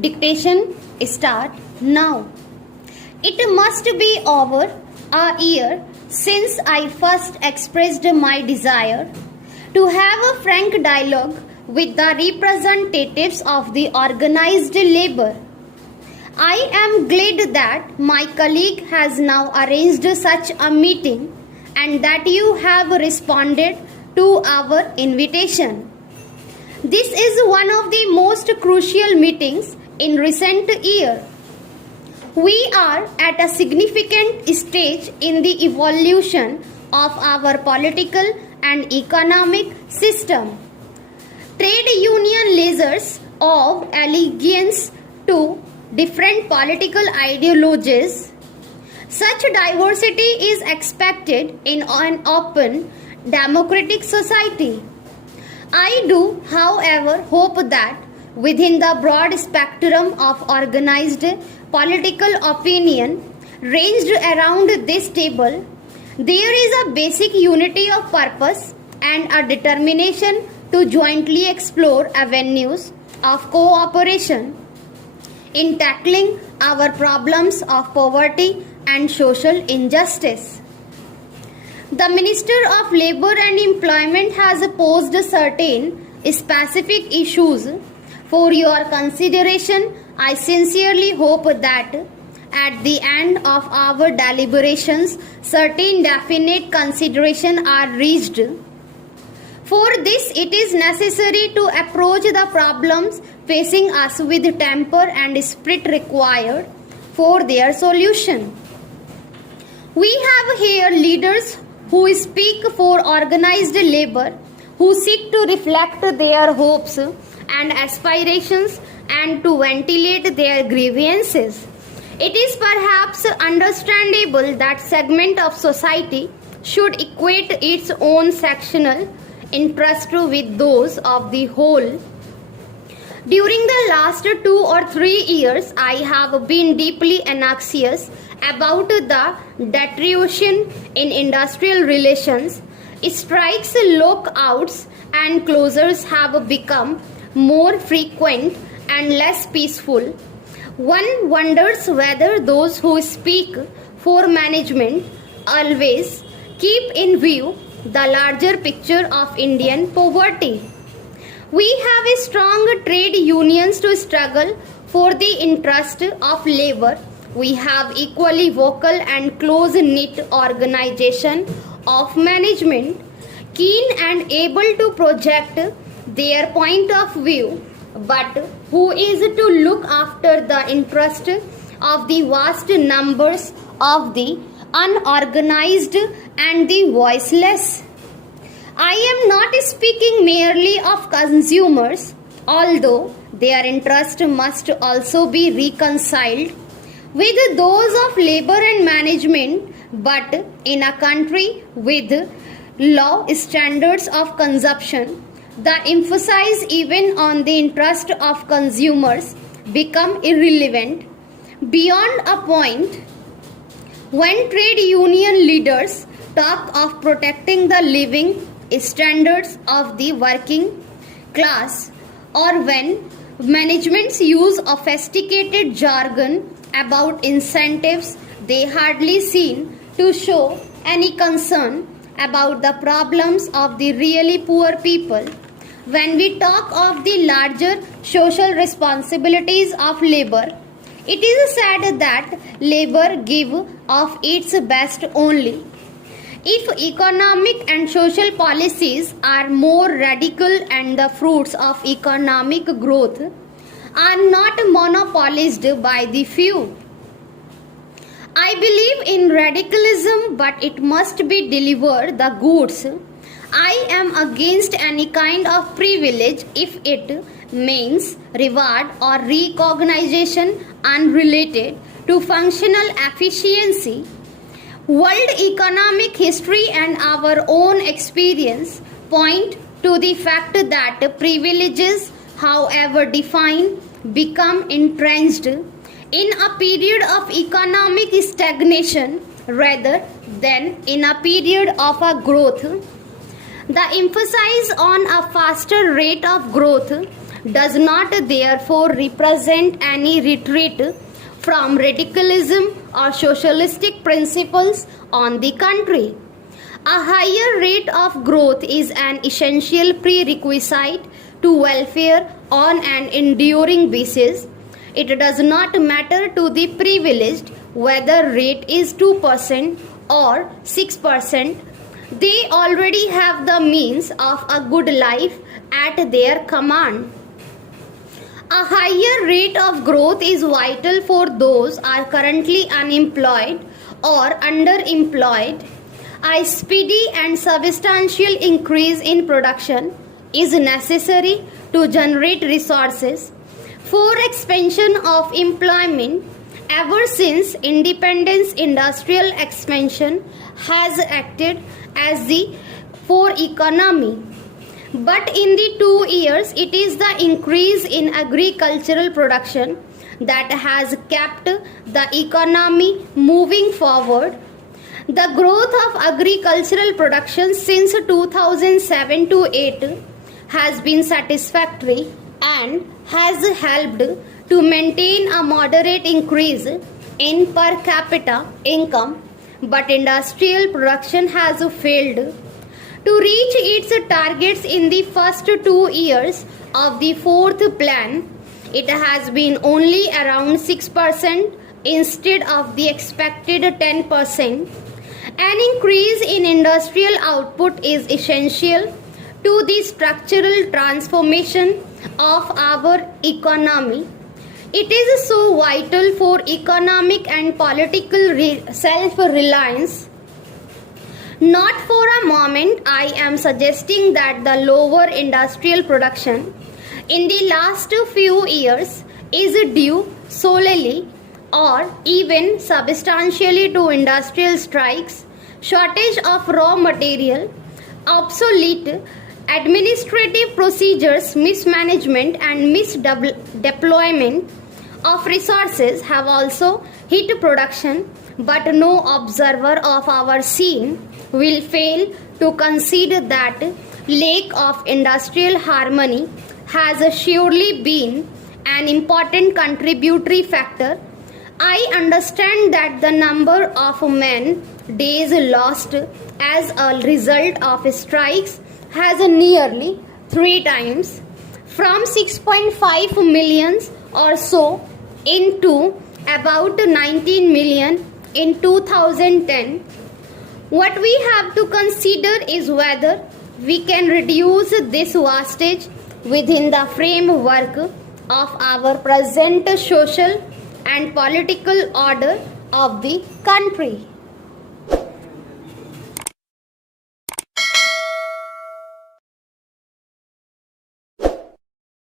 Dictation start now. It must be over a year since I first expressed my desire to have a frank dialogue with the representatives of the organized labor. I am glad that my colleague has now arranged such a meeting and that you have responded to our invitation. This is one of the most crucial meetings in recent years. We are at a significant stage in the evolution of our political and economic system. Trade union layers of allegiance to different political ideologies. Such diversity is expected in an open, democratic society. I do, however, hope that within the broad spectrum of organized political opinion ranged around this table, there is a basic unity of purpose and a determination to jointly explore avenues of cooperation in tackling our problems of poverty and social injustice. The Minister of Labour and Employment has posed certain specific issues for your consideration. I sincerely hope that at the end of our deliberations, certain definite considerations are reached. For this, it is necessary to approach the problems facing us with temper and spirit required for their solution. We have here leaders who speak for organized labor, who seek to reflect their hopes and aspirations and to ventilate their grievances. It is perhaps understandable that segment of society should equate its own sectional interest with those of the whole. During the last 2 or 3 years, I have been deeply anxious about the deterioration in industrial relations. Strikes, lockouts, and closures have become more frequent and less peaceful. One wonders whether those who speak for management always keep in view the larger picture of Indian poverty. We have strong trade unions to struggle for the interest of labor. We have equally vocal and close-knit organization of management, keen and able to project their point of view, but who is to look after the interest of the vast numbers of the unorganized and the voiceless. I am not speaking merely of consumers, although their interest must also be reconciled with those of labor and management, but in a country with low standards of consumption, the emphasis even on the interest of consumers become irrelevant beyond a point. When trade union leaders talk of protecting the living standards of the working class, or when managements use sophisticated jargon about incentives, they hardly seem to show any concern about the problems of the really poor people. When we talk of the larger social responsibilities of labor, it is said that labor give of its best only. If economic and social policies are more radical and the fruits of economic growth are not monopolized by the few. I believe in radicalism, but it must be delivered the goods. I am against any kind of privilege if it means reward or recognition unrelated to functional efficiency. World economic history and our own experience point to the fact that privileges, however defined, become entrenched in a period of economic stagnation rather than in a period of a growth. The emphasis on a faster rate of growth does not therefore represent any retreat from radicalism or socialistic principles on the contrary. A higher rate of growth is an essential prerequisite to welfare on an enduring basis. It does not matter to the privileged whether rate is 2% or 6%. They already have the means of a good life at their command. A higher rate of growth is vital for those who are currently unemployed or underemployed. A speedy and substantial increase in production is necessary to generate resources for expansion of employment. Ever since independence, industrial expansion has acted as the for economy. But in the 2 years, it is the increase in agricultural production that has kept the economy moving forward. The growth of agricultural production since 2007 to 8 has been satisfactory and has helped to maintain a moderate increase in per capita income, but industrial production has failed to reach its targets in the first 2 years of the fourth plan. It has been only around 6% instead of the expected 10%. An increase in industrial output is essential to the structural transformation of our economy. It is so vital for economic and political self-reliance. Not for a moment I am suggesting that the lower industrial production in the last few years is due solely or even substantially to industrial strikes, shortage of raw material, obsolete administrative procedures, mismanagement and misdeployment of resources have also hit production, but no observer of our scene will fail to concede that lack of industrial harmony has surely been an important contributory factor. I understand that the number of man days lost as a result of strikes has nearly 3 times, from 6.5 million or so into about 19 million in 2010. What we have to consider is whether we can reduce this wastage within the framework of our present social and political order of the country.